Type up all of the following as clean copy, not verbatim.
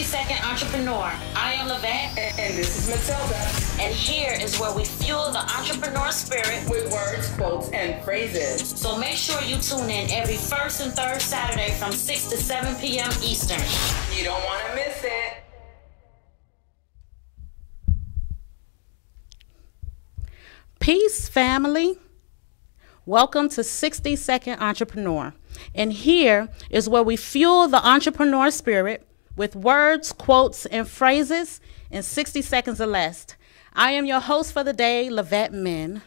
60-second entrepreneur. I am Lyve. And this is Matilda. And here is where we fuel the entrepreneur spirit with words, quotes, and phrases. So make sure you tune in every first and third Saturday from 6 to 7 p.m. Eastern. You don't want to miss it. Peace, family. Welcome to 60-Second Entrepreneur. And here is where we fuel the entrepreneur spirit with words, quotes, and phrases in 60 seconds or less. I am your host for the day, Lyve Min.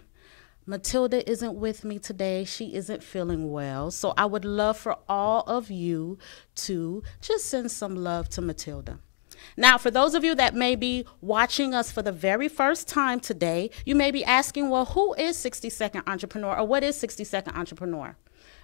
Matilda isn't with me today. She isn't feeling well. So I would love for all of you to just send some love to Matilda. Now, for those of you that may be watching us for the very first time today, you may be asking, well, who is 60-Second Entrepreneur, or what is 60-Second Entrepreneur?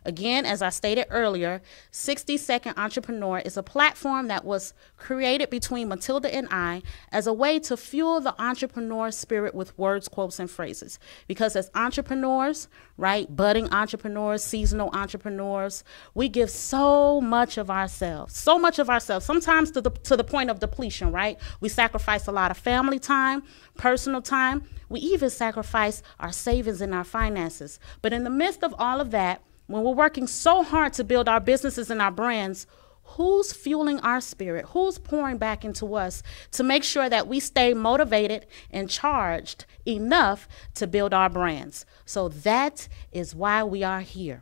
Again, as I stated earlier, 60-Second Entrepreneur is a platform that was created between Matilda and I as a way to fuel the entrepreneur spirit with words, quotes, and phrases. Because as entrepreneurs, right, budding entrepreneurs, seasonal entrepreneurs, we give so much of ourselves, sometimes to the point of depletion, right? We sacrifice a lot of family time, personal time. We even sacrifice our savings and our finances. But in the midst of all of that, when we're working so hard to build our businesses and our brands, who's fueling our spirit? Who's pouring back into us to make sure that we stay motivated and charged enough to build our brands? So that is why we are here.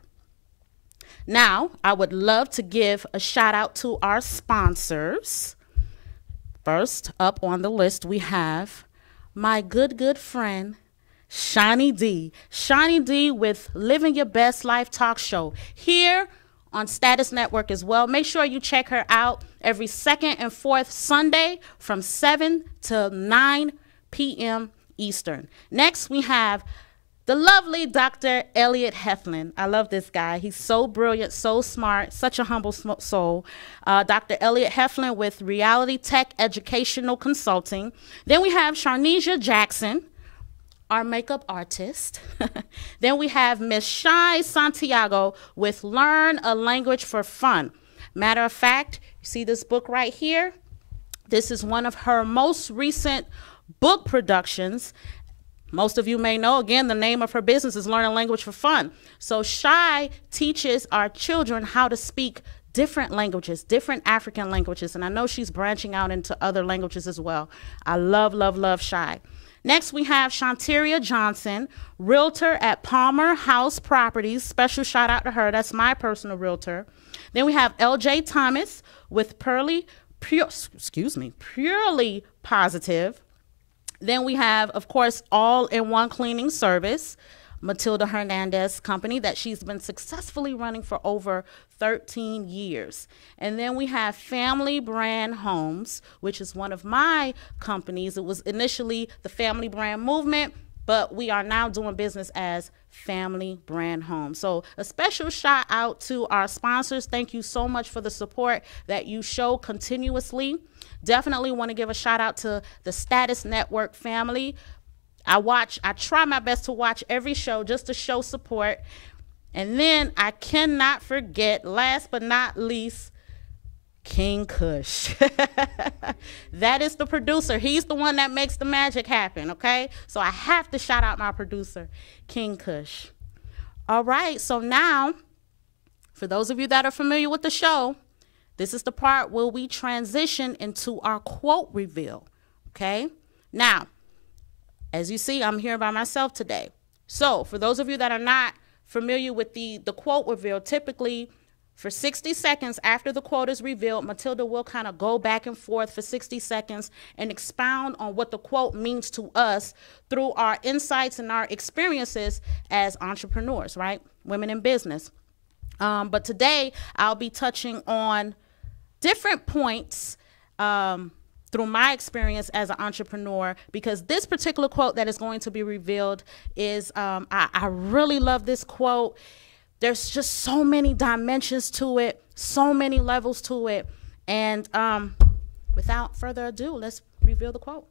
Now, I would love to give a shout out to our sponsors. First up on the list, we have my good friend, Shawnee D with Living Your Best Life talk show here on Status Network as well. Make sure you check her out every second and fourth Sunday from 7 to 9 p.m. Eastern. Next, we have the lovely Dr. Elliot Heflin. I love this guy. He's so brilliant, so smart, such a humble soul. Dr. Elliot Heflin with Reality Tech Educational Consulting. Then we have Sharnesia Jackson, our makeup artist. Then we have Miss Shai Santiago with Learn a Language for Fun. Matter of fact, you see this book right here? This is one of her most recent book productions. Most of you may know, again, the name of her business is Learn a Language for Fun. So Shai teaches our children how to speak different languages, different African languages, and I know she's branching out into other languages as well. I love Shai. Next, we have Shanteria Johnson, realtor at Palmer House Properties. Special shout out to her. That's my personal realtor. Then we have LJ Thomas with Purely Positive. Then we have, of course, All-in-One Cleaning Service, Matilda Hernandez company that she's been successfully running for over 13 years. And then we have Family Brand Homes, which is one of my companies. It was initially the Family Brand Movement, but we are now doing business as Family Brand Homes. So a special shout out to our sponsors. Thank you so much for the support that you show continuously. Definitely want to give a shout out to the Status Network family. I try my best to watch every show just to show support. And then I cannot forget, last but not least, King Kush. That is the producer. He's the one that makes the magic happen, okay? So I have to shout out my producer, King Kush. All right, so now, for those of you that are familiar with the show, this is the part where we transition into our quote reveal, okay? Now, as you see, I'm here by myself today. So for those of you that are not familiar with the quote reveal, typically for 60 seconds after the quote is revealed, Matilda will kind of go back and forth for 60 seconds and expound on what the quote means to us through our insights and our experiences as entrepreneurs, right? Women in business. But today I'll be touching on different points through my experience as an entrepreneur, because this particular quote that is going to be revealed is, I really love this quote. There's just so many dimensions to it, so many levels to it. And without further ado, let's reveal the quote.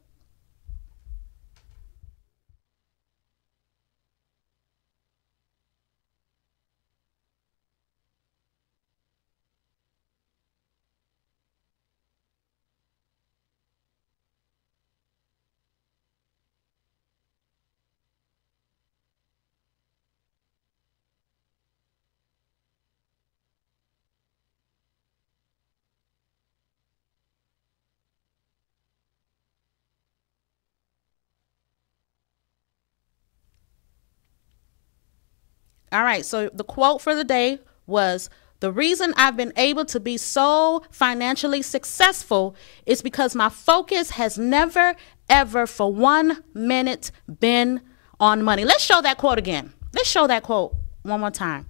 All right, so the quote for the day was, the reason I've been able to be so financially successful is because my focus has never, ever for 1 minute been on money. Let's show that quote again. Let's show that quote one more time.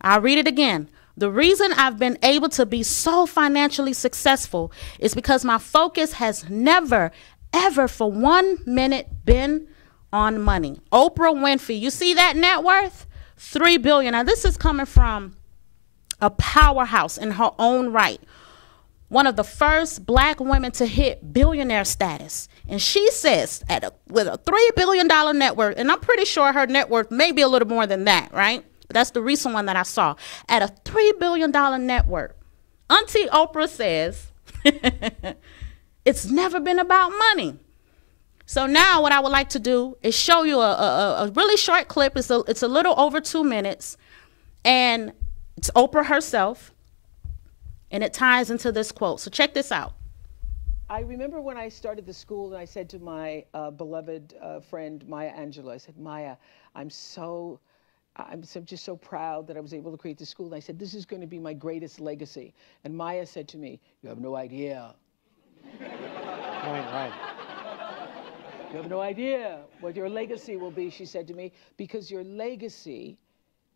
I'll read it again. The reason I've been able to be so financially successful is because my focus has never, ever for 1 minute been on money. Oprah Winfrey, you see that net worth? $3 billion. Now this is coming from a powerhouse in her own right. One of the first black women to hit billionaire status. And she says with a $3 billion net worth, and I'm pretty sure her net worth may be a little more than that, right? But that's the recent one that I saw. At a $3 billion net worth, Auntie Oprah says, it's never been about money. So now what I would like to do is show you a really short clip. It's a little over 2 minutes, and it's Oprah herself, and it ties into this quote. So check this out. I remember when I started the school and I said to my beloved friend, Maya Angelou, I said, Maya, I'm just so proud that I was able to create this school. And I said, this is going to be my greatest legacy. And Maya said to me, you have no idea. Right. You have no idea what your legacy will be, she said to me, because your legacy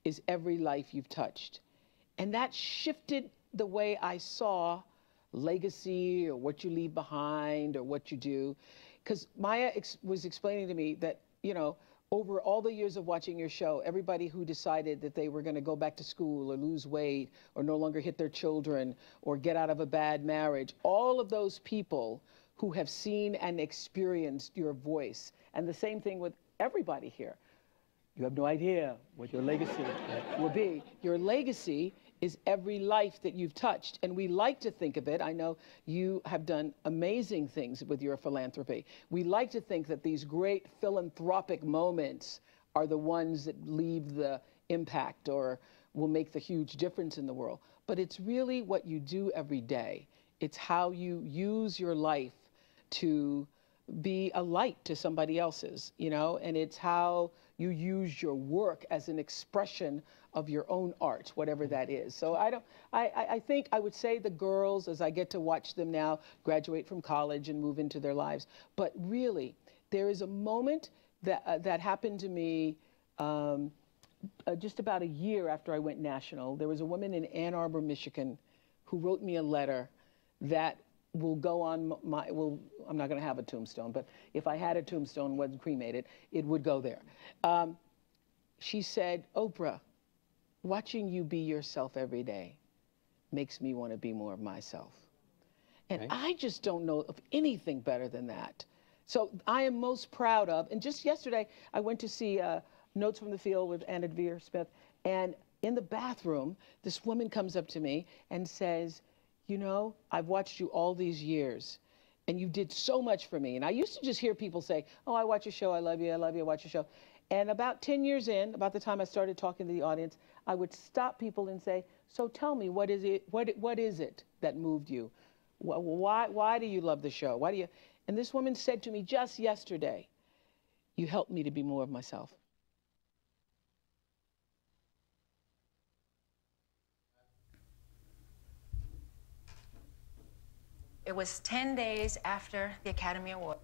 is every life you've touched. And that shifted the way I saw legacy or what you leave behind or what you do. Because Maya was explaining to me that, you know, over all the years of watching your show, everybody who decided that they were going to go back to school or lose weight or no longer hit their children or get out of a bad marriage, all of those people who have seen and experienced your voice. And the same thing with everybody here. You have no idea what your legacy will be. Your legacy is every life that you've touched. And we like to think of it, I know you have done amazing things with your philanthropy. We like to think that these great philanthropic moments are the ones that leave the impact or will make the huge difference in the world. But it's really what you do every day. It's how you use your life to be a light to somebody else's, you know, and it's how you use your work as an expression of your own art, whatever that is. So I think I would say the girls, as I get to watch them now graduate from college and move into their lives, but really there is a moment that happened to me just about a year after I went national. There was a woman in Ann Arbor, Michigan, who wrote me a letter that will go on I'm not going to have a tombstone, but if I had a tombstone, wasn't cremated, it would go there. She said, Oprah, watching you be yourself every day makes me want to be more of myself. And I just don't know of anything better than that. So I am most proud of, and just yesterday, I went to see Notes from the Field with Anna Devere Smith, and in the bathroom, this woman comes up to me and says, you know, I've watched you all these years, and you did so much for me. And I used to just hear people say, oh, I watch your show, I love you, I watch your show. And about 10 years in, about the time I started talking to the audience, I would stop people and say, so tell me, what is it that moved you? Why do you love the show? Why do you? And this woman said to me just yesterday, you helped me to be more of myself. It was 10 days after the Academy Award.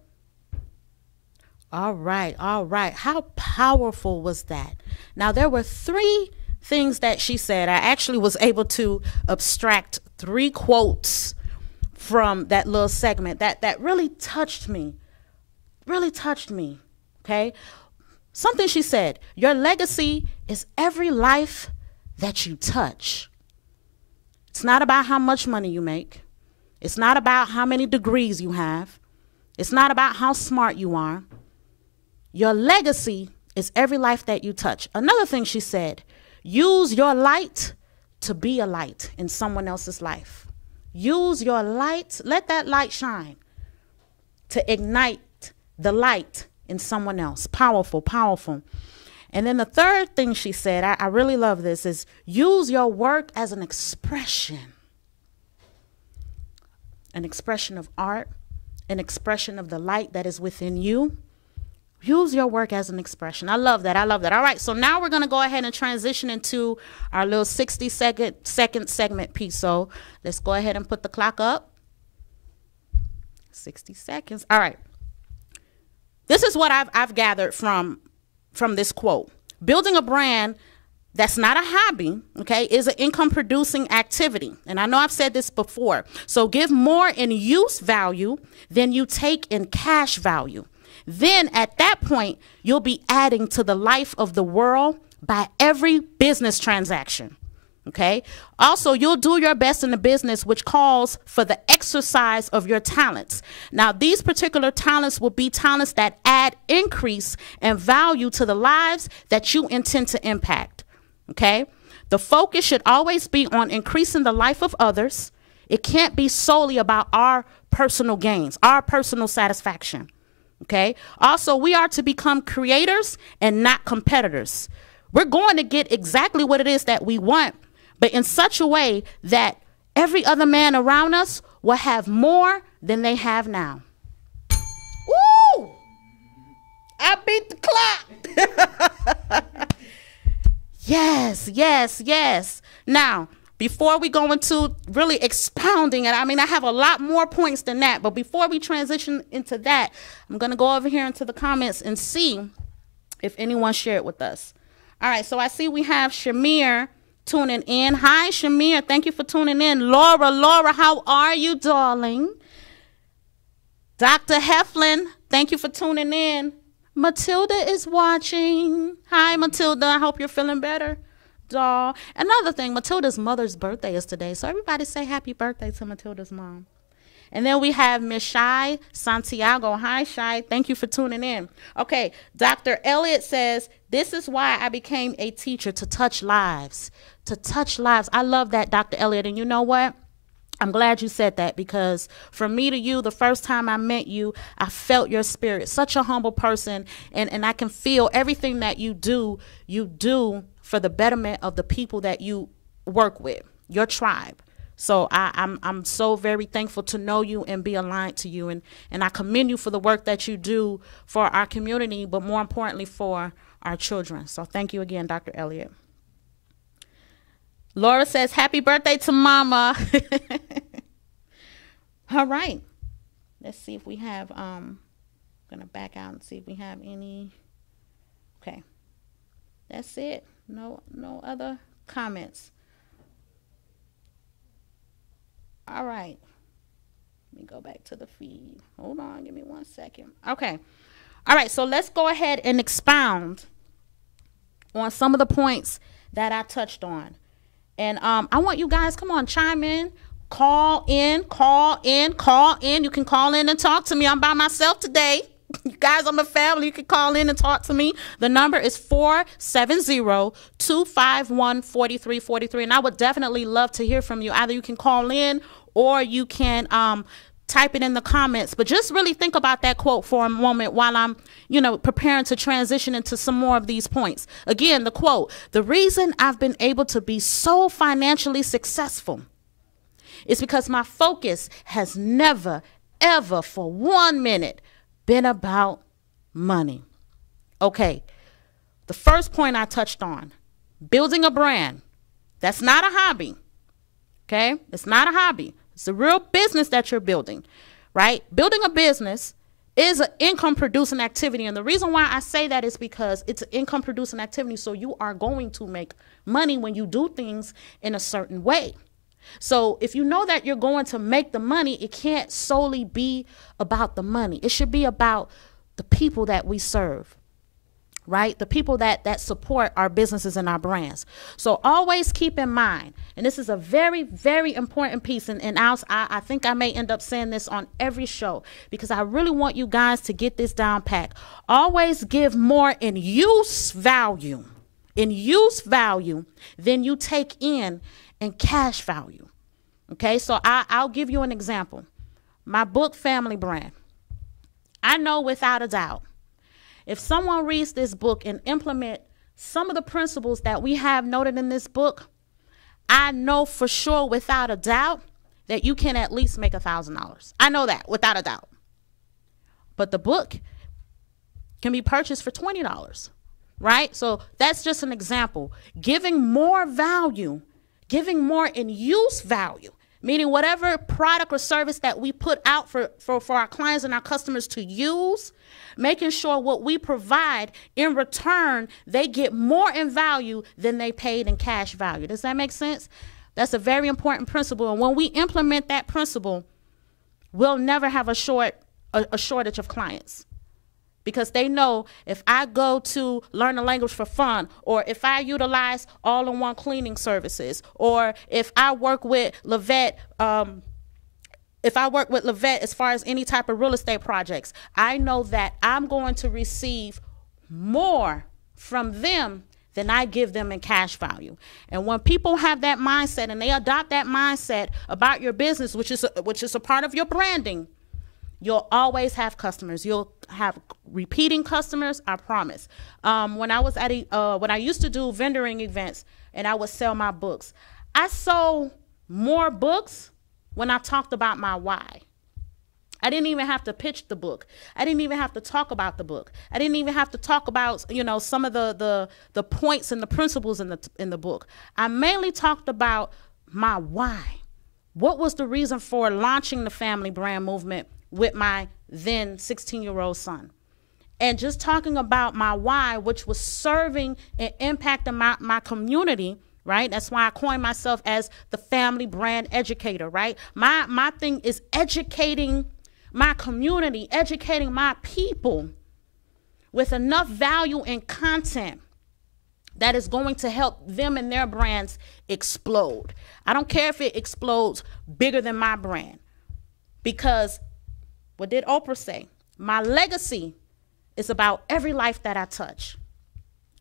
All right. How powerful was that? Now, there were 3 things that she said. I actually was able to abstract 3 quotes from that little segment that really touched me. Okay? Something she said, your legacy is every life that you touch. It's not about how much money you make. It's not about how many degrees you have. It's not about how smart you are. Your legacy is every life that you touch. Another thing she said, use your light to be a light in someone else's life. Use your light, let that light shine to ignite the light in someone else. Powerful, powerful. And then the third thing she said, I really love this, is use your work as an expression of art, an expression of the light that is within you. Use your work as an expression. I love that. I love that. All right, so now we're going to go ahead and transition into our little 60-second segment piece. So let's go ahead and put the clock up. 60 seconds. All right. This is what I've gathered from this quote. Building a brand that's not a hobby, okay, is an income-producing activity. And I know I've said this before. So give more in use value than you take in cash value. Then at that point, you'll be adding to the life of the world by every business transaction. Okay. Also, you'll do your best in the business, which calls for the exercise of your talents. Now, these particular talents will be talents that add increase and value to the lives that you intend to impact. Okay. The focus should always be on increasing the life of others. It can't be solely about our personal gains, our personal satisfaction. Okay. Also, we are to become creators and not competitors. We're going to get exactly what it is that we want, but in such a way that every other man around us will have more than they have now. Woo! I beat the clock. Yes, yes, yes. Now, before we go into really expounding it, I mean, I have a lot more points than that, but before we transition into that, I'm going to go over here into the comments and see if anyone shared with us. All right, so I see we have Shamir tuning in. Hi, Shamir. Thank you for tuning in. Laura, how are you, darling? Dr. Heflin, thank you for tuning in. Matilda is watching. Hi, Matilda. I hope you're feeling better. Doll. Another thing, Matilda's mother's birthday is today, so everybody say happy birthday to Matilda's mom. And then we have Miss Shai Santiago. Hi, Shai. Thank you for tuning in. Okay, Dr. Elliott says, this is why I became a teacher, to touch lives. To touch lives. I love that, Dr. Elliott. And you know what? I'm glad you said that, because from me to you, the first time I met you, I felt your spirit. Such a humble person. And I can feel everything that you do for the betterment of the people that you work with, your tribe. So I'm so very thankful to know you and be aligned to you. And I commend you for the work that you do for our community, but more importantly for our children. So thank you again, Dr. Elliott. Laura says, happy birthday to Mama. All right. Let's see if we have, I'm going to back out and see if we have any. Okay. That's it. No other comments. All right. Let me go back to the feed. Hold on. Give me 1 second. Okay. All right. So let's go ahead and expound on some of the points that I touched on. And I want you guys, come on, chime in, call in. You can call in and talk to me. I'm by myself today. You guys, I'm a family. You can call in and talk to me. The number is 470-251-4343. And I would definitely love to hear from you. Either you can call in or you can type it in the comments. But just really think about that quote for a moment while I'm, preparing to transition into some more of these points. Again, the quote, the reason I've been able to be so financially successful is because my focus has never, ever for 1 minute been about money. Okay, the first point I touched on, building a brand. That's not a hobby. Okay, it's not a hobby. It's a real business that you're building, right? Building a business is an income-producing activity. And the reason why I say that is because it's an income-producing activity. So you are going to make money when you do things in a certain way. So if you know that you're going to make the money, it can't solely be about the money. It should be about the people that we serve, right? The people that support our businesses and our brands. So always keep in mind, and this is a very, very important piece, and I think I may end up saying this on every show because I really want you guys to get this down pat. Always give more in use value than you take in cash value. Okay, so I'll give you an example. My book, Family Brand. I know without a doubt, if someone reads this book and implement some of the principles that we have noted in this book, I know for sure without a doubt that you can at least make $1,000. I know that without a doubt. But the book can be purchased for $20, right? So that's just an example. Giving more value, giving more in use value, meaning whatever product or service that we put out for our clients and our customers to use, making sure what we provide in return, they get more in value than they paid in cash value. Does that make sense? That's a very important principle. And when we implement that principle, we'll never have a shortage of clients. Because they know if I go to learn a language for fun, or if I utilize all-in-one cleaning services, or if I work with Lyve, as far as any type of real estate projects, I know that I'm going to receive more from them than I give them in cash value. And when people have that mindset and they adopt that mindset about your business, which is a part of your branding, you'll always have customers. You'll have repeating customers, I promise. When I used to do vendoring events and I would sell my books, I sold more books when I talked about my why. I didn't even have to pitch the book. I didn't even have to talk about the book. I didn't even have to talk about, some of the points and the principles in the book. I mainly talked about my why. What was the reason for launching the family brand movement with my then 16-year-old son? And just talking about my why, which was serving and impacting my community, right? That's why I coined myself as the family brand educator, right? My thing is educating my community, educating my people with enough value and content that is going to help them and their brands explode. I don't care if it explodes bigger than my brand, because what did Oprah say? My legacy is about every life that I touch.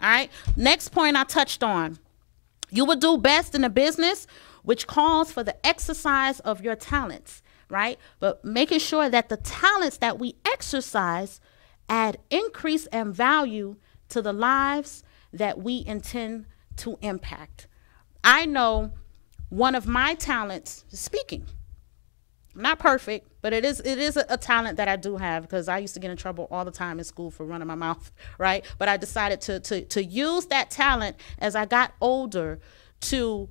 All right. Next point I touched on. You will do best in a business which calls for the exercise of your talents, right? But making sure that the talents that we exercise add increase and value to the lives that we intend to impact. I know one of my talents is speaking. I'm not perfect, but it is a talent that I do have, because I used to get in trouble all the time in school for running my mouth, right? But I decided to use that talent as I got older to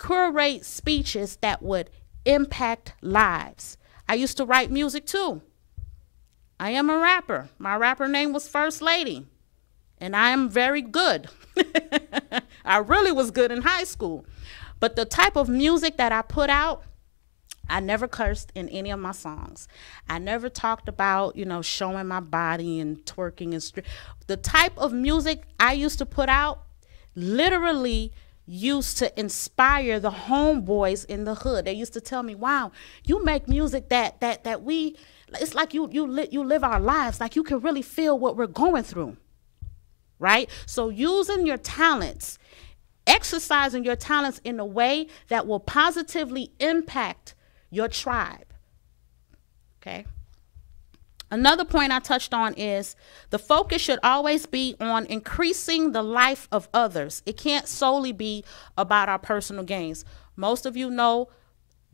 curate speeches that would impact lives. I used to write music too. I am a rapper. My rapper name was First Lady, and I am very good. I really was good in high school. But the type of music that I put out, I never cursed in any of my songs. I never talked about, showing my body and twerking and the type of music I used to put out literally used to inspire the homeboys in the hood. They used to tell me, "Wow, you make music that we, it's like you live our lives, like you can really feel what we're going through." Right? So using your talents, exercising your talents in a way that will positively impact your tribe. Okay. Another point I touched on is the focus should always be on increasing the life of others. It can't solely be about our personal gains. Most of you know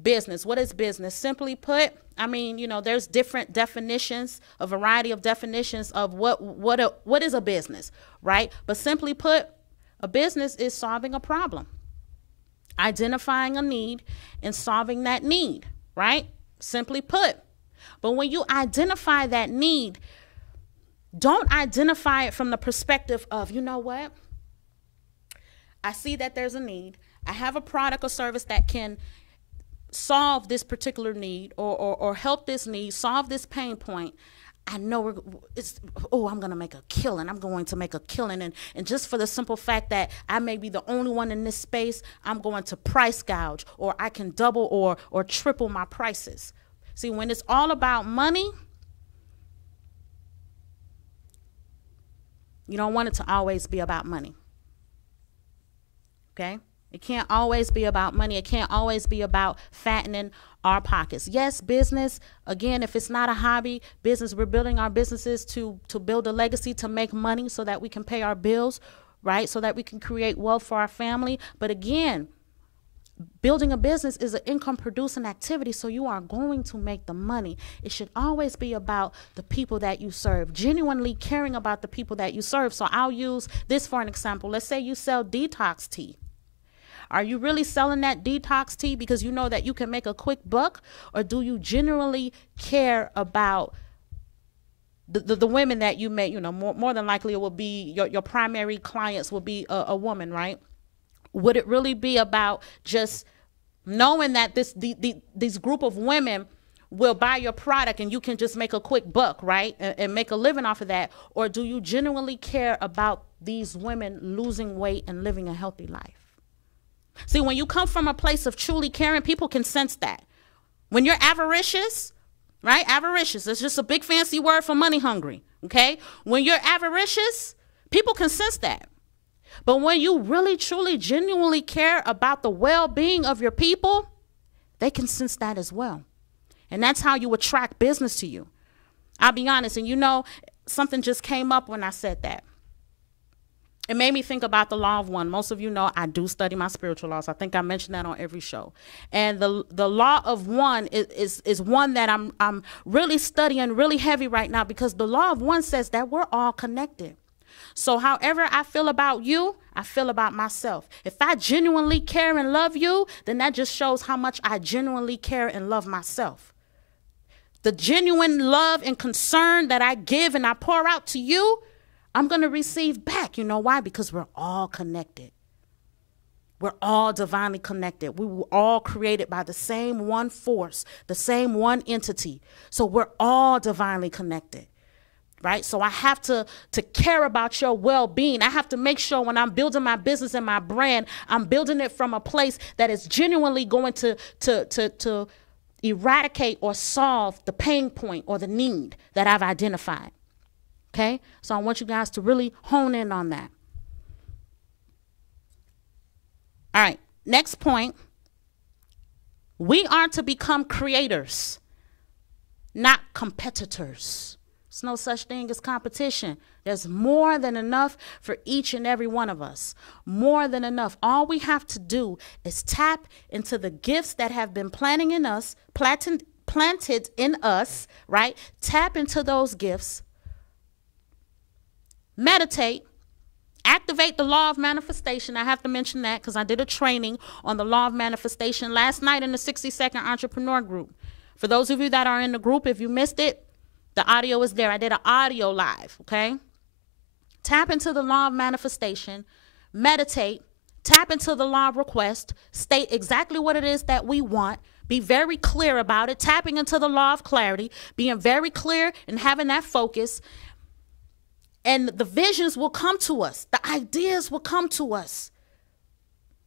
business. What is business? Simply put, there's different definitions, a variety of definitions of what is a business, right? But simply put, a business is solving a problem, identifying a need and solving that need, right? Simply put. But when you identify that need, don't identify it from the perspective of, you know what? I see that there's a need. I have a product or service that can solve this particular need or help this need, solve this pain point. I know I'm going to make a killing. I'm going to make a killing. And just for the simple fact that I may be the only one in this space, I'm going to price gouge, or I can double or triple my prices. See, when it's all about money, you don't want it to always be about money. Okay? It can't always be about money. It can't always be about fattening our pockets. Yes, business, again, if it's not a hobby, business, we're building our businesses to build a legacy, to make money so that we can pay our bills, right? So that we can create wealth for our family. But again, building a business is an income producing activity, so you are going to make the money. It should always be about the people that you serve, genuinely caring about the people that you serve. So I'll use this for an example. Let's say you sell detox tea. Are you really selling that detox tea because you know that you can make a quick buck, or do you genuinely care about the women that you may, more than likely it will be your primary clients will be a woman, right? Would it really be about just knowing that these group of women will buy your product and you can just make a quick buck, right? And make a living off of that? Or do you genuinely care about these women losing weight and living a healthy life? See, when you come from a place of truly caring, people can sense that. When you're avaricious, right? Avaricious, it's just a big fancy word for money hungry, okay? When you're avaricious, people can sense that. But when you really, truly, genuinely care about the well-being of your people, they can sense that as well. And that's how you attract business to you. I'll be honest, and something just came up when I said that. It made me think about the law of one. Most of you know I do study my spiritual laws. I think I mentioned that on every show. And the law of one is one that I'm really studying really heavy right now, because the law of one says that we're all connected. So however I feel about you, I feel about myself. If I genuinely care and love you, then that just shows how much I genuinely care and love myself. The genuine love and concern that I give and I pour out to you, I'm going to receive back. You know why? Because we're all connected. We're all divinely connected. We were all created by the same one force, the same one entity. So we're all divinely connected. Right? So I have to care about your well-being. I have to make sure when I'm building my business and my brand, I'm building it from a place that is genuinely going to eradicate or solve the pain point or the need that I've identified. Okay? So I want you guys to really hone in on that. All right. Next point. We are to become creators, not competitors. There's no such thing as competition. There's more than enough for each and every one of us. More than enough. All we have to do is tap into the gifts that have been planted in us, right? Tap into those gifts. Meditate. Activate the law of manifestation. I have to mention that because I did a training on the law of manifestation last night in the 60-second entrepreneur group. For those of you that are in the group, if you missed it, the audio is there. I did an audio live, okay? Tap into the law of manifestation, meditate, tap into the law of request, state exactly what it is that we want, be very clear about it, tapping into the law of clarity, being very clear and having that focus, and the visions will come to us. The ideas will come to us,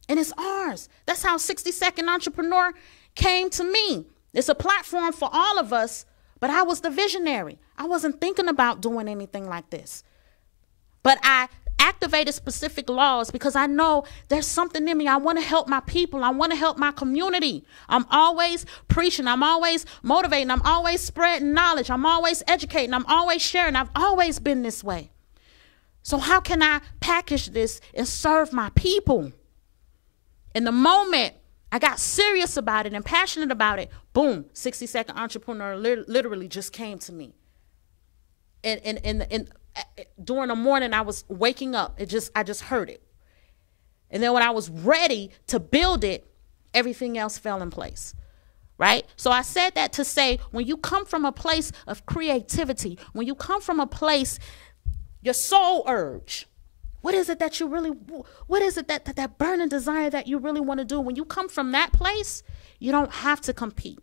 and it's ours. That's how 60-second entrepreneur came to me. It's a platform for all of us. But I was the visionary. I wasn't thinking about doing anything like this. But I activated specific laws because I know there's something in me. I want to help my people. I want to help my community. I'm always preaching. I'm always motivating. I'm always spreading knowledge. I'm always educating. I'm always sharing. I've always been this way. So how can I package this and serve my people? In the moment I got serious about it and passionate about it, boom, 60-second entrepreneur literally just came to me. And during the morning, I was waking up. I just heard it. And then when I was ready to build it, everything else fell in place, right? So I said that to say, when you come from a place of creativity, when you come from a place, your soul urge, what is it that you really, what is it that burning desire that you really want to do? When you come from that place, you don't have to compete.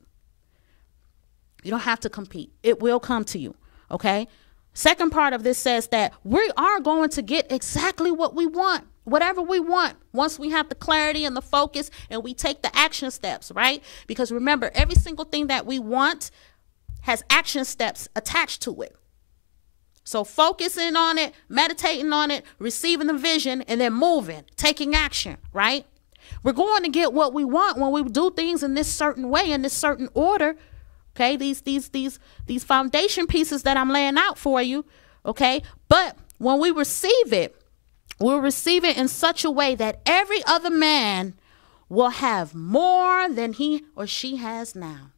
You don't have to compete. It will come to you, okay? Second part of this says that we are going to get exactly what we want, whatever we want, once we have the clarity and the focus and we take the action steps, right? Because remember, every single thing that we want has action steps attached to it. So focusing on it, meditating on it, receiving the vision, and then moving, taking action, right? We're going to get what we want when we do things in this certain way, in this certain order, okay? These foundation pieces that I'm laying out for you, okay? But when we receive it, we'll receive it in such a way that every other man will have more than he or she has now.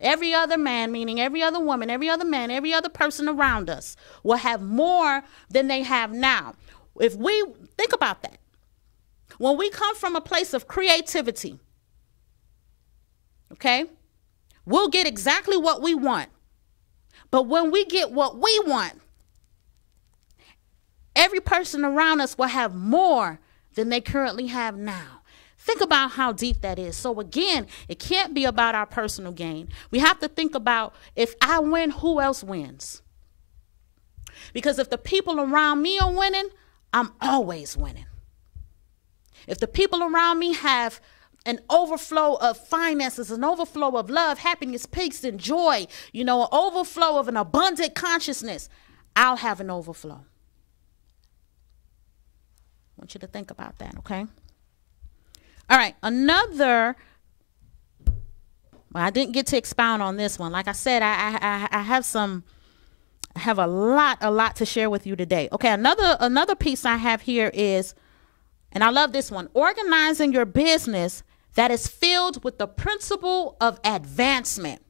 Every other man, meaning every other woman, every other man, every other person around us will have more than they have now. If we think about that, when we come from a place of creativity, okay, we'll get exactly what we want. But when we get what we want, every person around us will have more than they currently have now. Think about how deep that is. So again, it can't be about our personal gain. We have to think about, if I win, who else wins? Because if the people around me are winning, I'm always winning. If the people around me have an overflow of finances, an overflow of love, happiness, peace, and joy, an overflow of an abundant consciousness, I'll have an overflow. I want you to think about that, okay? All right, well, I didn't get to expound on this one. Like I said, I have a lot to share with you today. Okay, another piece I have here is, and I love this one, organizing your business that is filled with the principle of advancement.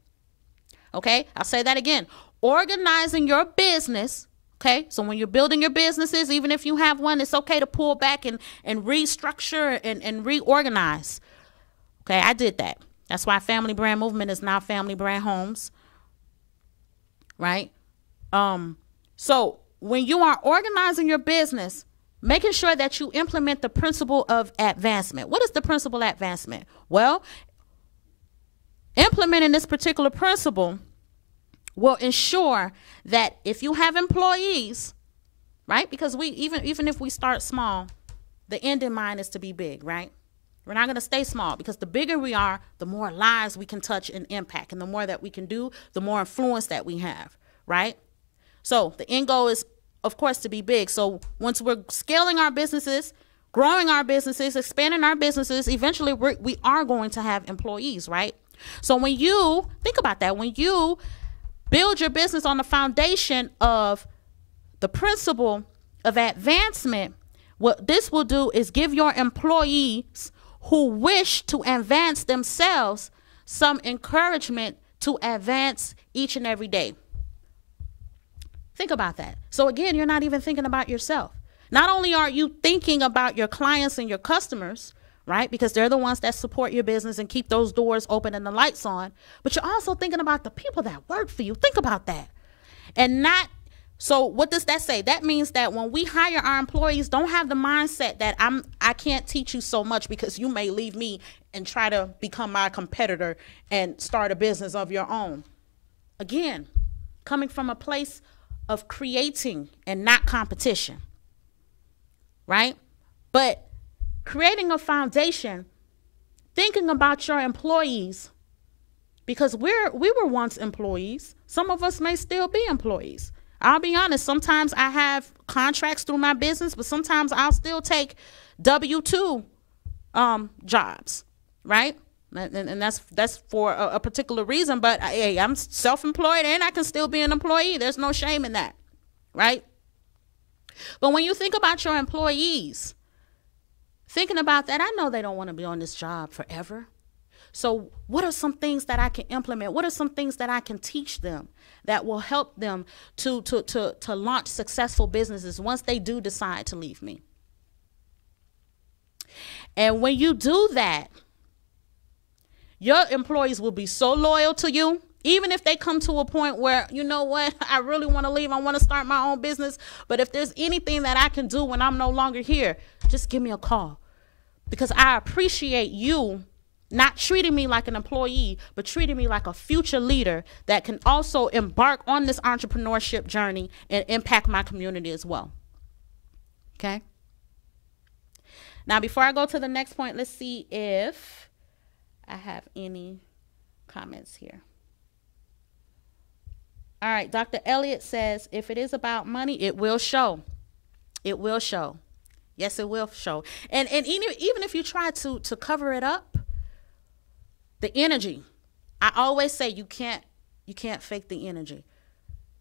Okay, I'll say that again. Organizing your business. Okay, so when you're building your businesses, even if you have one, it's okay to pull back and restructure and reorganize. Okay, I did that. That's why Family Brand Movement is now Family Brand Homes. Right? So when you are organizing your business, making sure that you implement the principle of advancement. What is the principle of advancement? Well, implementing this particular principle will ensure that if you have employees, right? Because even if we start small, the end in mind is to be big, right? We're not going to stay small, because the bigger we are, the more lives we can touch and impact. And the more that we can do, the more influence that we have, right? So the end goal is, of course, to be big. So once we're scaling our businesses, growing our businesses, expanding our businesses, eventually we are going to have employees, right? So when you think about that, when you build your business on the foundation of the principle of advancement, what this will do is give your employees who wish to advance themselves some encouragement to advance each and every day. Think about that. So again, you're not even thinking about yourself. Not only are you thinking about your clients and your customers, right? Because they're the ones that support your business and keep those doors open and the lights on, but you're also thinking about the people that work for you. Think about that. So what does that say? That means that when we hire our employees, don't have the mindset that I can't teach you so much because you may leave me and try to become my competitor and start a business of your own. Again, coming from a place of creating and not competition, right? But creating a foundation, thinking about your employees, because we were once employees. Some of us may still be employees. I'll be honest, sometimes I have contracts through my business, but sometimes I'll still take W-2 jobs, right? And that's for a particular reason, but hey, I'm self-employed and I can still be an employee. There's no shame in that, right? But when you think about your employees, thinking about that, I know they don't want to be on this job forever. So what are some things that I can implement? What are some things that I can teach them that will help them to launch successful businesses once they do decide to leave me? And when you do that, your employees will be so loyal to you, even if they come to a point where, you know what, I really want to leave. I want to start my own business. But if there's anything that I can do when I'm no longer here, just give me a call. Because I appreciate you not treating me like an employee, but treating me like a future leader that can also embark on this entrepreneurship journey and impact my community as well. Okay? Now, before I go to the next point, let's see if I have any comments here. All right, Dr. Elliott says, if it is about money, it will show. It will show. Yes, it will show. And even if you try to cover it up, the energy, I always say you can't fake the energy.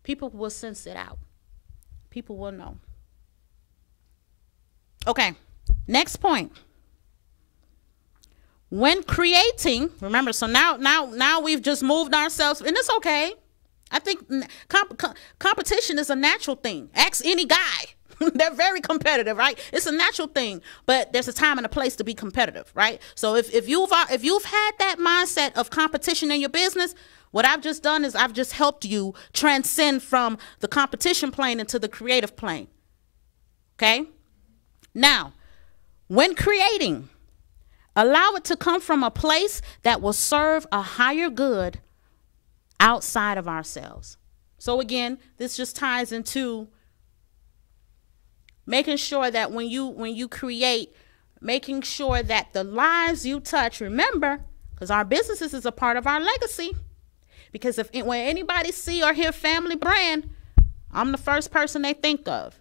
People will sense it out. People will know. Okay, next point. When creating, remember, so now we've just moved ourselves, and it's okay. I think competition is a natural thing. Ask any guy. They're very competitive, right? It's a natural thing, but there's a time and a place to be competitive, right? So if you've had that mindset of competition in your business, what I've just done is I've just helped you transcend from the competition plane into the creative plane. Okay? Now, when creating, allow it to come from a place that will serve a higher good outside of ourselves. So again, this just ties into making sure that when you create, making sure that the lives you touch, remember, because our businesses is a part of our legacy. Because when anybody see or hear family brand, I'm the first person they think of,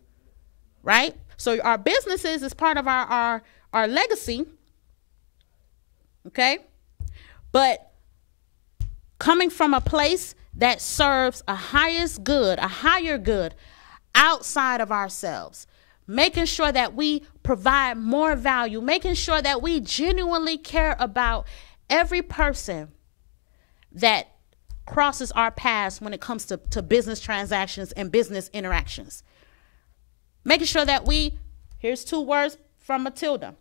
right? So our businesses is part of our legacy, okay? But coming from a place that serves a higher good outside of ourselves, making sure that we provide more value, making sure that we genuinely care about every person that crosses our paths when it comes to business transactions and business interactions. Making sure that here's 2 words from Matilda,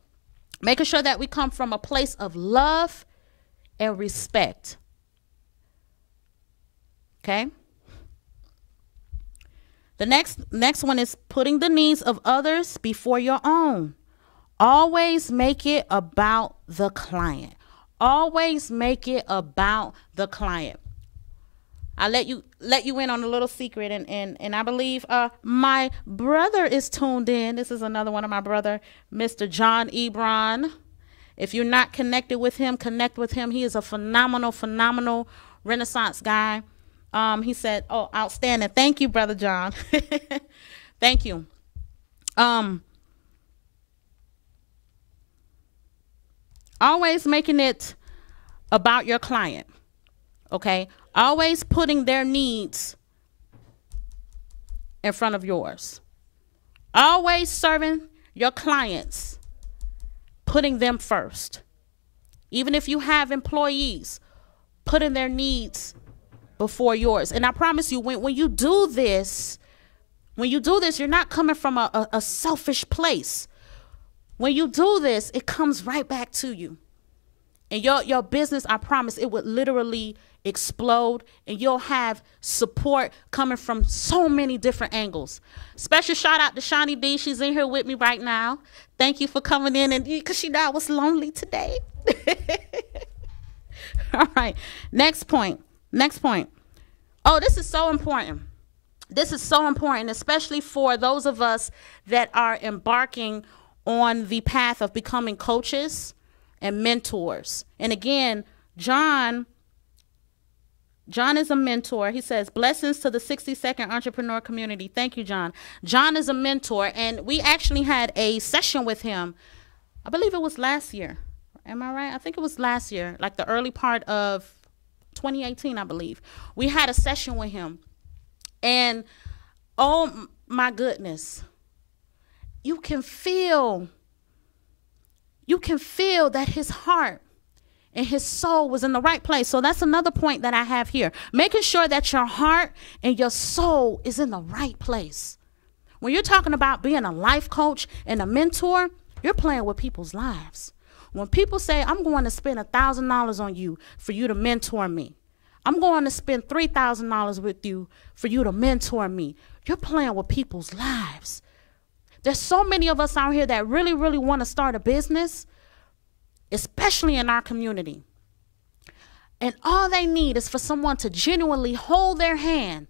making sure that we come from a place of love and respect. Okay? The next one is putting the needs of others before your own. Always make it about the client. Always make it about the client. I'll let you in on a little secret, and I believe my brother is tuned in. This is another one of my brother, Mr. John Ebron. If you're not connected with him, connect with him. He is a phenomenal Renaissance guy. He said, oh, outstanding. Thank you, Brother John. Thank you. Always making it about your client. Okay? Always putting their needs in front of yours. Always serving your clients, putting them first. Even if you have employees, putting their needs before yours. And I promise you, when you do this, you're not coming from a selfish place. When you do this, it comes right back to you. And your business, I promise, it would literally explode, and you'll have support coming from so many different angles. Special shout out to Shawnee D. She's in here with me right now. Thank you for coming in, and because she knew I was lonely today. All right, next point. Oh, this is so important. This is so important, especially for those of us that are embarking on the path of becoming coaches and mentors. And again, John is a mentor. He says, blessings to the 60-second entrepreneur community. Thank you, John. John is a mentor, and we actually had a session with him. I believe it was last year. Am I right? I think it was last year, like the early part of 2018, I believe. We had a session with him, and oh my goodness, you can feel that his heart and his soul was in the right place. So that's another point that I have here. Making sure that your heart and your soul is in the right place. When you're talking about being a life coach and a mentor, you're playing with people's lives. When people say, I'm going to spend $1,000 on you for you to mentor me, I'm going to spend $3,000 with you for you to mentor me, you're playing with people's lives. There's so many of us out here that really, really want to start a business, especially in our community. And all they need is for someone to genuinely hold their hand,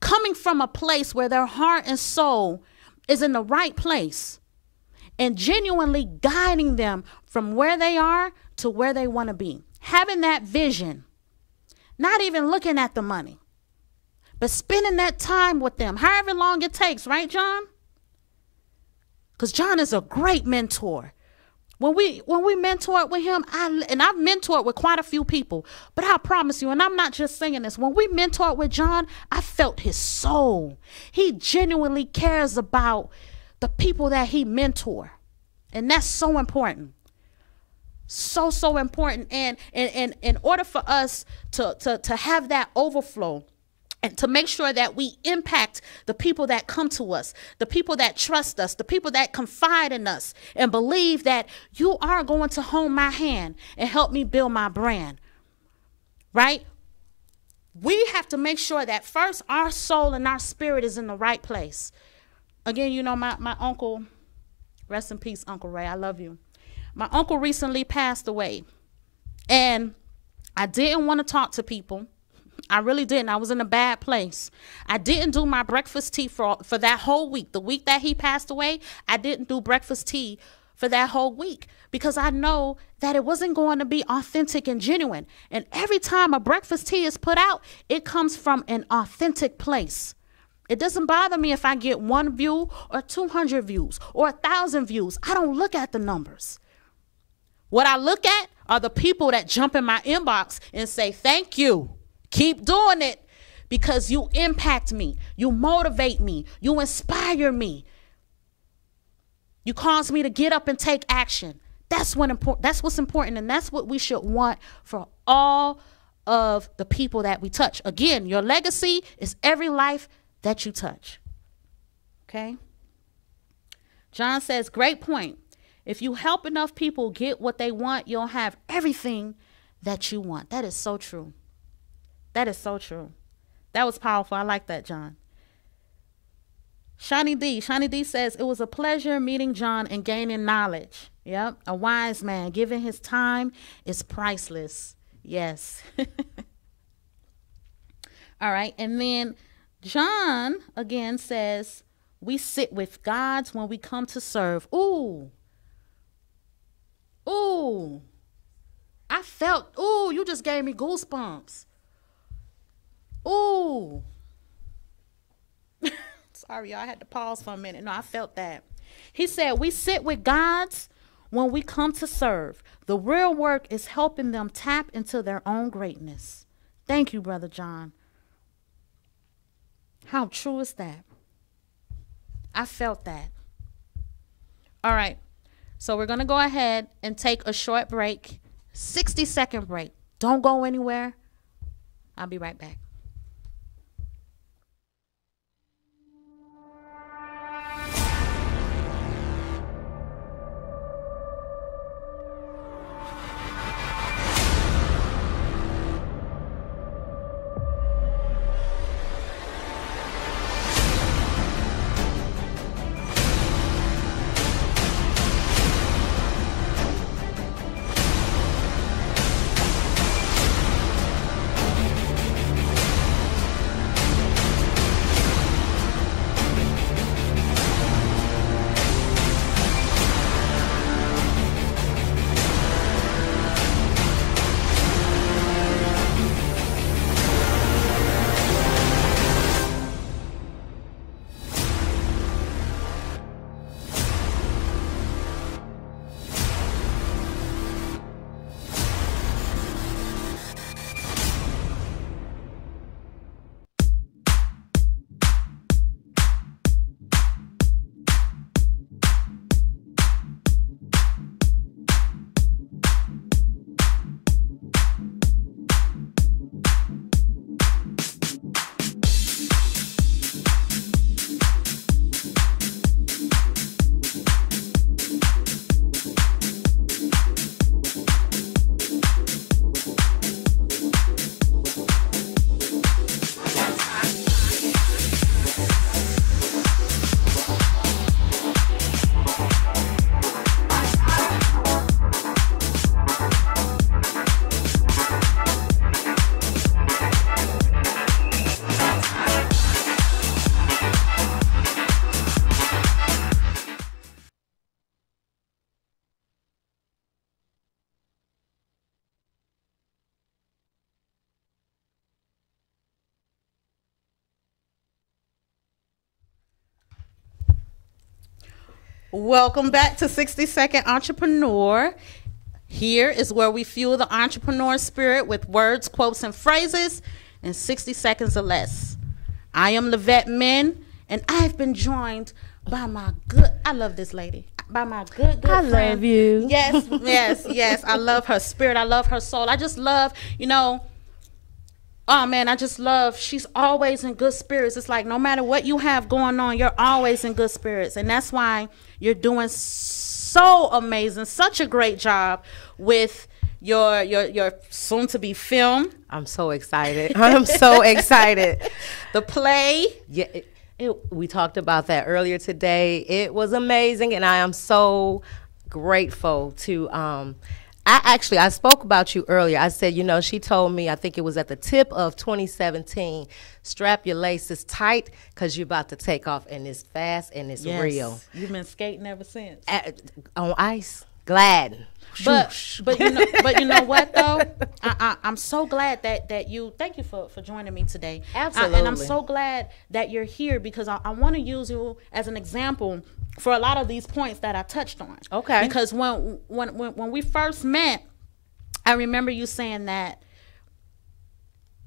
coming from a place where their heart and soul is in the right place, and genuinely guiding them from where they are to where they want to be. Having that vision, not even looking at the money, but spending that time with them, however long it takes, right, John? Because John is a great mentor. When we mentored with him, I've mentored with quite a few people, but I promise you, and I'm not just saying this, when we mentored with John, I felt his soul. He genuinely cares about the people that he mentor, and that's so important. So, so important. And in order for us to have that overflow, and to make sure that we impact the people that come to us, the people that trust us, the people that confide in us and believe that you are going to hold my hand and help me build my brand, right? We have to make sure that first our soul and our spirit is in the right place. Again, you know, my uncle, rest in peace, Uncle Ray, I love you. My uncle recently passed away, and I didn't want to talk to people. I really didn't. I was in a bad place. I didn't do my breakfast tea for that whole week. The week that he passed away, I didn't do breakfast tea for that whole week because I know that it wasn't going to be authentic and genuine. And every time a breakfast tea is put out, it comes from an authentic place. It doesn't bother me if I get 1 view or 200 views or 1,000 views. I don't look at the numbers. What I look at are the people that jump in my inbox and say, thank you. Keep doing it because you impact me. You motivate me. You inspire me. You cause me to get up and take action. That's what's important, and that's what we should want for all of the people that we touch. Again, your legacy is every life that you touch. Okay? John says, great point. If you help enough people get what they want, you'll have everything that you want. That is so true. That is so true. That was powerful. I like that, John. Shani D says, it was a pleasure meeting John and gaining knowledge. Yep. A wise man. Giving his time is priceless. Yes. All right. And then John again says, we sit with God when we come to serve. Ooh. Ooh. I felt, ooh, you just gave me goosebumps. Ooh. Sorry, y'all, I had to pause for a minute. No, I felt that. He said, we sit with God's when we come to serve. The real work is helping them tap into their own greatness. Thank you, Brother John. How true is that? I felt that. All right. So we're going to go ahead and take a short break, 60-second break. Don't go anywhere. I'll be right back. Welcome back to 60-Second Entrepreneur. Here is where we fuel the entrepreneur spirit with words, quotes, and phrases in 60 seconds or less. I am Lyve Min, and I've been joined by my I love this lady. by my good friend. I love you. Yes. I love her spirit. I love her soul. I just love, oh man, I just love, she's always in good spirits. It's like no matter what you have going on, you're always in good spirits. And that's why you're doing so amazing, such a great job with your soon to be film. I'm so excited. I'm so excited. The play. Yeah, we talked about that earlier today. It was amazing, and I am so grateful to I spoke about you earlier. I said, she told me, I think it was at the tip of 2017, strap your laces tight because you're about to take off, and it's fast and it's real. You've been skating ever since. On ice, glad. But you know what though? I'm so glad that you, thank you for joining me today. Absolutely. And I'm so glad that you're here because I want to use you as an example for a lot of these points that I touched on. Okay. Because when we first met, I remember you saying that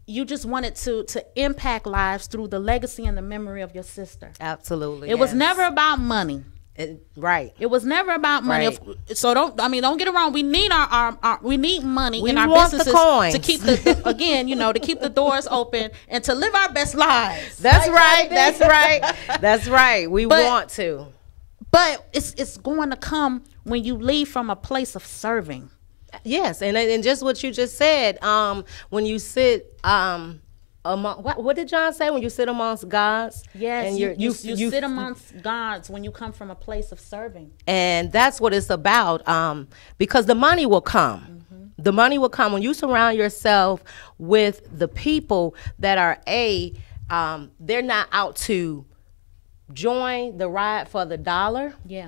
you just wanted to impact lives through the legacy and the memory of your sister. Absolutely. It was never about money. Right. It was never about money. Right. So don't get it wrong. We need we need money in our want the businesses coins. to keep to keep the doors open and to live our best lives. That's right. That's right. That's right. We want to. But it's going to come when you leave from a place of serving. Yes, and just what you just said, when you sit what did John say? When you sit amongst gods? Yes, and you sit amongst gods when you come from a place of serving. And that's what it's about, because the money will come. Mm-hmm. The money will come when you surround yourself with the people that are they're not out to join the ride for the dollar. Yeah.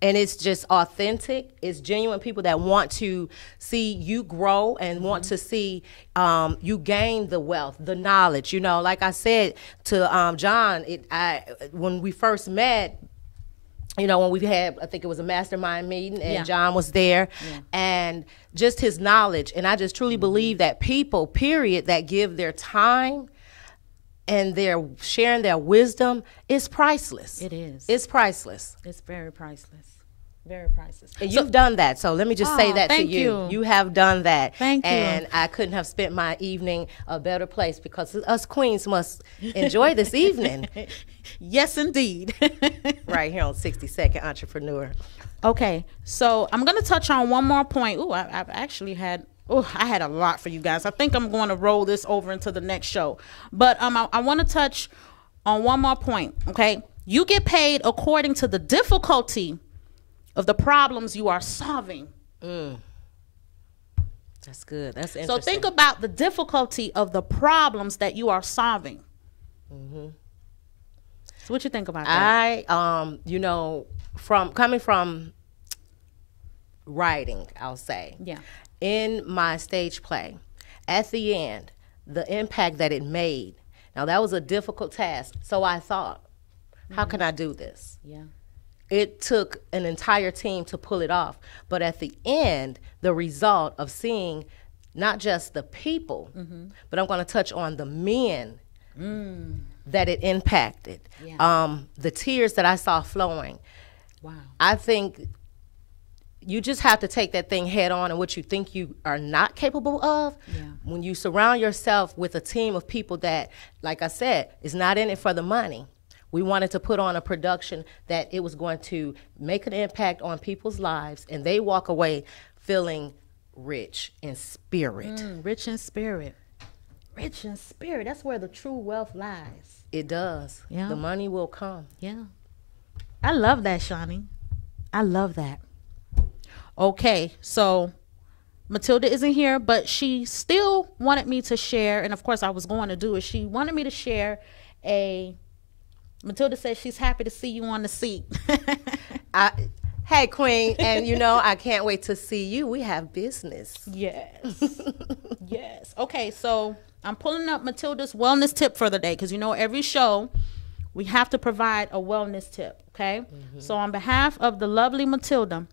And it's just authentic. It's genuine people that want to see you grow and want to see you gain the wealth, the knowledge. Like I said to John, when we first met, when we had, I think it was a mastermind meeting, and John was there, and just his knowledge. And I just truly believe that people, period, that give their time and they're sharing their wisdom is priceless. It is. It's priceless. It's very priceless. Very priceless. And you've done that. So let me just say that to you. You have done that. Thank you. And I couldn't have spent my evening a better place because us queens must enjoy this evening. Yes, indeed. Right here on 60 Second Entrepreneur. Okay. So I'm going to touch on one more point. I've actually had... I had a lot for you guys. I think I'm going to roll this over into the next show. But I want to touch on one more point, okay? You get paid according to the difficulty of the problems you are solving. That's good. That's interesting. So think about the difficulty of the problems that you are solving. Mm-hmm. So what you think about that? Coming from writing, I'll say. Yeah. In my stage play, at the end, the impact that it made. Now, that was a difficult task. So I thought, how can I do this? Yeah. It took an entire team to pull it off. But at the end, the result of seeing not just the people, but I'm going to touch on the men that it impacted. Yeah. The tears that I saw flowing. Wow. I think you just have to take that thing head on, and what you think you are not capable of. Yeah. When you surround yourself with a team of people that, like I said, is not in it for the money. We wanted to put on a production that it was going to make an impact on people's lives, and they walk away feeling rich in spirit. Rich in spirit. Rich in spirit. That's where the true wealth lies. It does. Yeah. The money will come. Yeah. I love that, Shawnee. I love that. Okay, so Matilda isn't here, but she still wanted me to share, and of course I was going to do it. She wanted me to share Matilda says she's happy to see you on the seat. Hey, Queen, and I can't wait to see you. We have business. Yes. Yes. Okay, so I'm pulling up Matilda's wellness tip for the day because every show we have to provide a wellness tip, okay? Mm-hmm. So on behalf of the lovely Matilda,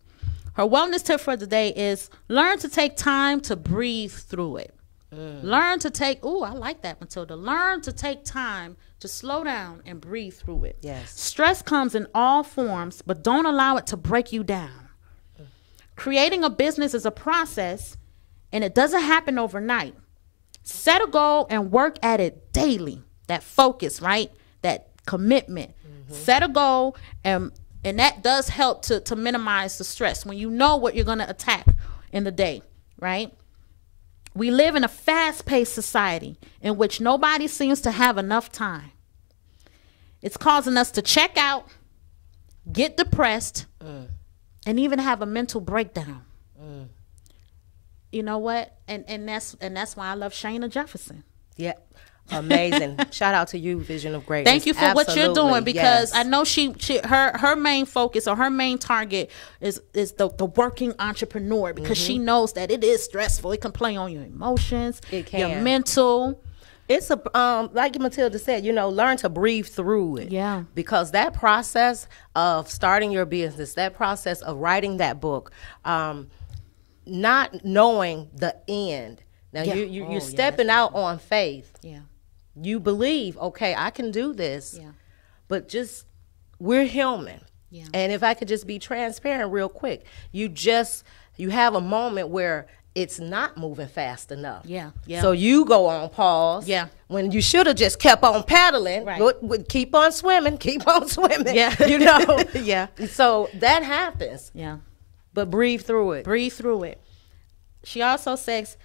her wellness tip for the day is learn to take time to breathe through it. Learn to take, I like that, Matilda. Learn to take time to slow down and breathe through it. Yes. Stress comes in all forms, but don't allow it to break you down. Creating a business is a process, and it doesn't happen overnight. Set a goal and work at it daily. That focus, right? That commitment. Set a goal, and that does help to minimize the stress when you know what you're going to attack in the day, right? We live in a fast-paced society in which nobody seems to have enough time. It's causing us to check out, get depressed, and even have a mental breakdown. You know what? And that's why I love Shayna Jefferson. Yeah. Amazing. Shout out to you, Vision of Greatness. Thank you for what you're doing, because yes. I know her main focus or her main target is the working entrepreneur, because she knows that it is stressful. It can play on your emotions, your mental. It's like Matilda said, learn to breathe through it. Yeah. Because that process of starting your business, that process of writing that book, not knowing the end. Now you're stepping out on faith. Yeah. You believe, okay, I can do this. Yeah. But we're human. Yeah. And if I could just be transparent real quick, you have a moment where it's not moving fast enough. Yeah. Yeah. So you go on pause. Yeah. When you should have just kept on paddling. Right. Keep on swimming. Keep on swimming. Yeah. Yeah. So that happens. Yeah. But breathe through it. Breathe through it. She also says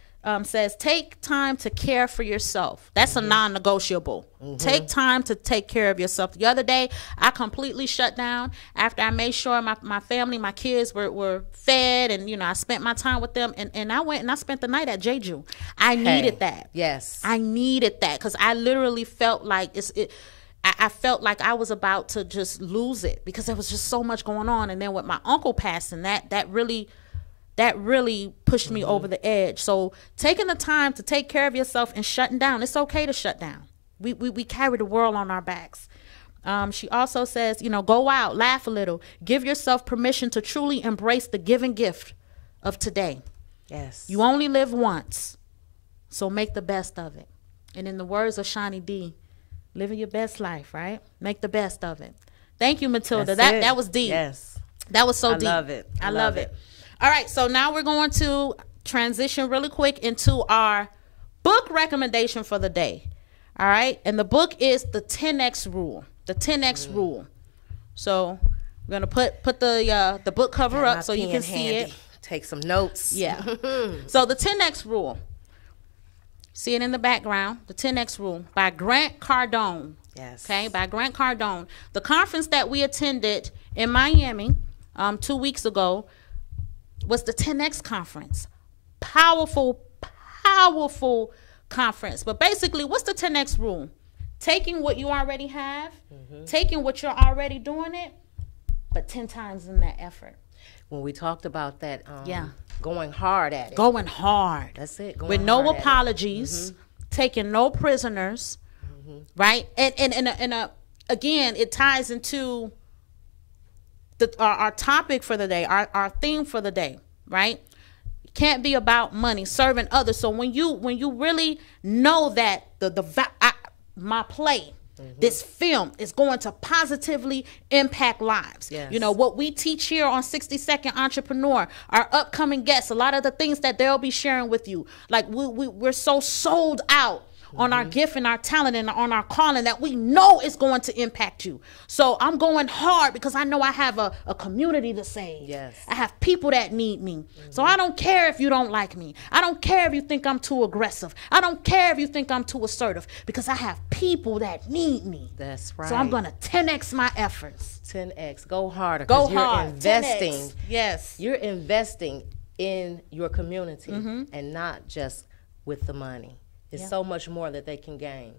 take time to care for yourself. That's a non-negotiable. Take time to take care of yourself. The other day, I completely shut down after I made sure my family, my kids were fed, and I spent my time with them, and I went and I spent the night at Jeju. I needed that. Yes. I needed that, because I literally felt like I felt like I was about to just lose it, because there was just so much going on. And then with my uncle passing, that really pushed me over the edge. So taking the time to take care of yourself and shutting down, it's okay to shut down. We carry the world on our backs. She also says, go out, laugh a little, give yourself permission to truly embrace the given gift of today. Yes. You only live once, so make the best of it. And in the words of Shawnee D, living your best life, right? Make the best of it. Thank you, Matilda. That was deep. Yes. That was so deep. I love it. I love it. All right, so now we're going to transition really quick into our book recommendation for the day. All right, and the book is the 10X Rule. The 10X Rule. So we're gonna put the book cover up so you can see it. Take some notes. Yeah. So the 10X Rule. See it in the background. The 10X Rule by Grant Cardone. Yes. Okay, by Grant Cardone. The conference that we attended in Miami 2 weeks ago was the 10X conference. Powerful conference. But basically, what's the 10X rule? Taking what you already have, taking what you're already doing it, but 10 times in that effort. When we talked about that, going hard at it. Going hard. That's it. With no apologies, taking no prisoners, right? And again, it ties into our topic for the day, our theme for the day, right? It can't be about money, serving others. So when you really know that my play, this film is going to positively impact lives. Yes. What we teach here on 60 Second Entrepreneur, our upcoming guests, a lot of the things that they'll be sharing with you, like we're so sold out on our gift and our talent and on our calling that we know is going to impact you. So I'm going hard because I know I have a community to save. Yes. I have people that need me. So I don't care if you don't like me. I don't care if you think I'm too aggressive. I don't care if you think I'm too assertive, because I have people that need me. That's right. So I'm going to 10X my efforts. 10X. Go harder. Go 'cause you're hard. investing. 10X. Yes. You're investing in your community and not just with the money. It's so much more that they can gain.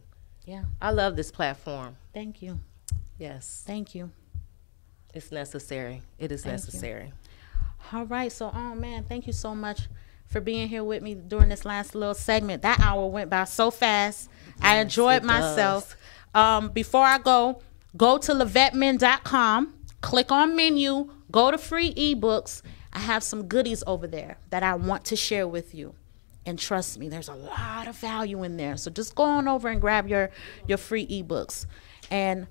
Yeah. I love this platform. Thank you. Yes. Thank you. It's necessary. It is necessary. All right. So, oh man, thank you so much for being here with me during this last little segment. That hour went by so fast. I enjoyed myself. Before I go to LyvetMen.com, click on menu, go to free ebooks. I have some goodies over there that I want to share with you. And trust me, there's a lot of value in there. So just go on over and grab your free ebooks. And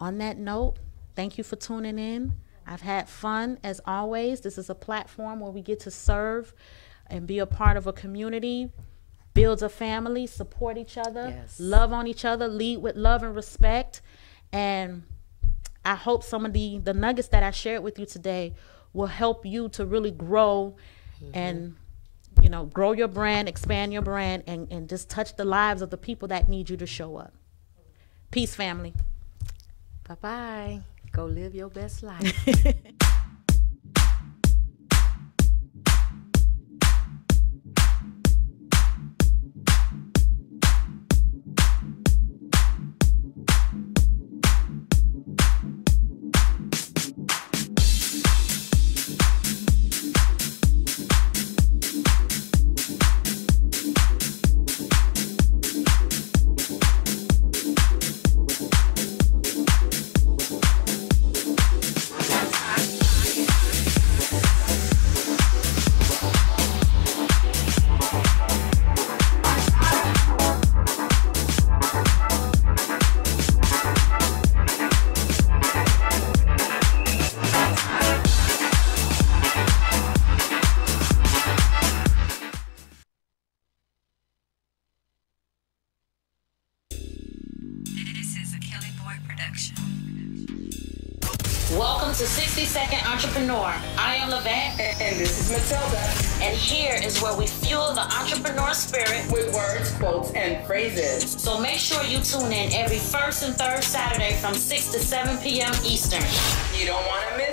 on that note, thank you for tuning in. I've had fun as always. This is a platform where we get to serve and be a part of a community, build a family, support each other, love on each other, lead with love and respect. And I hope some of the nuggets that I shared with you today will help you to really grow and, you know, grow your brand, expand your brand, and just touch the lives of the people that need you to show up. Peace, family. Bye-bye. Go live your best life. Welcome to 60 Second Entrepreneur. I am Lyve. And this is Matilda. And here is where we fuel the entrepreneur spirit with words, quotes, and phrases. So make sure you tune in every first and third Saturday from 6 to 7 p.m. Eastern. You don't want to miss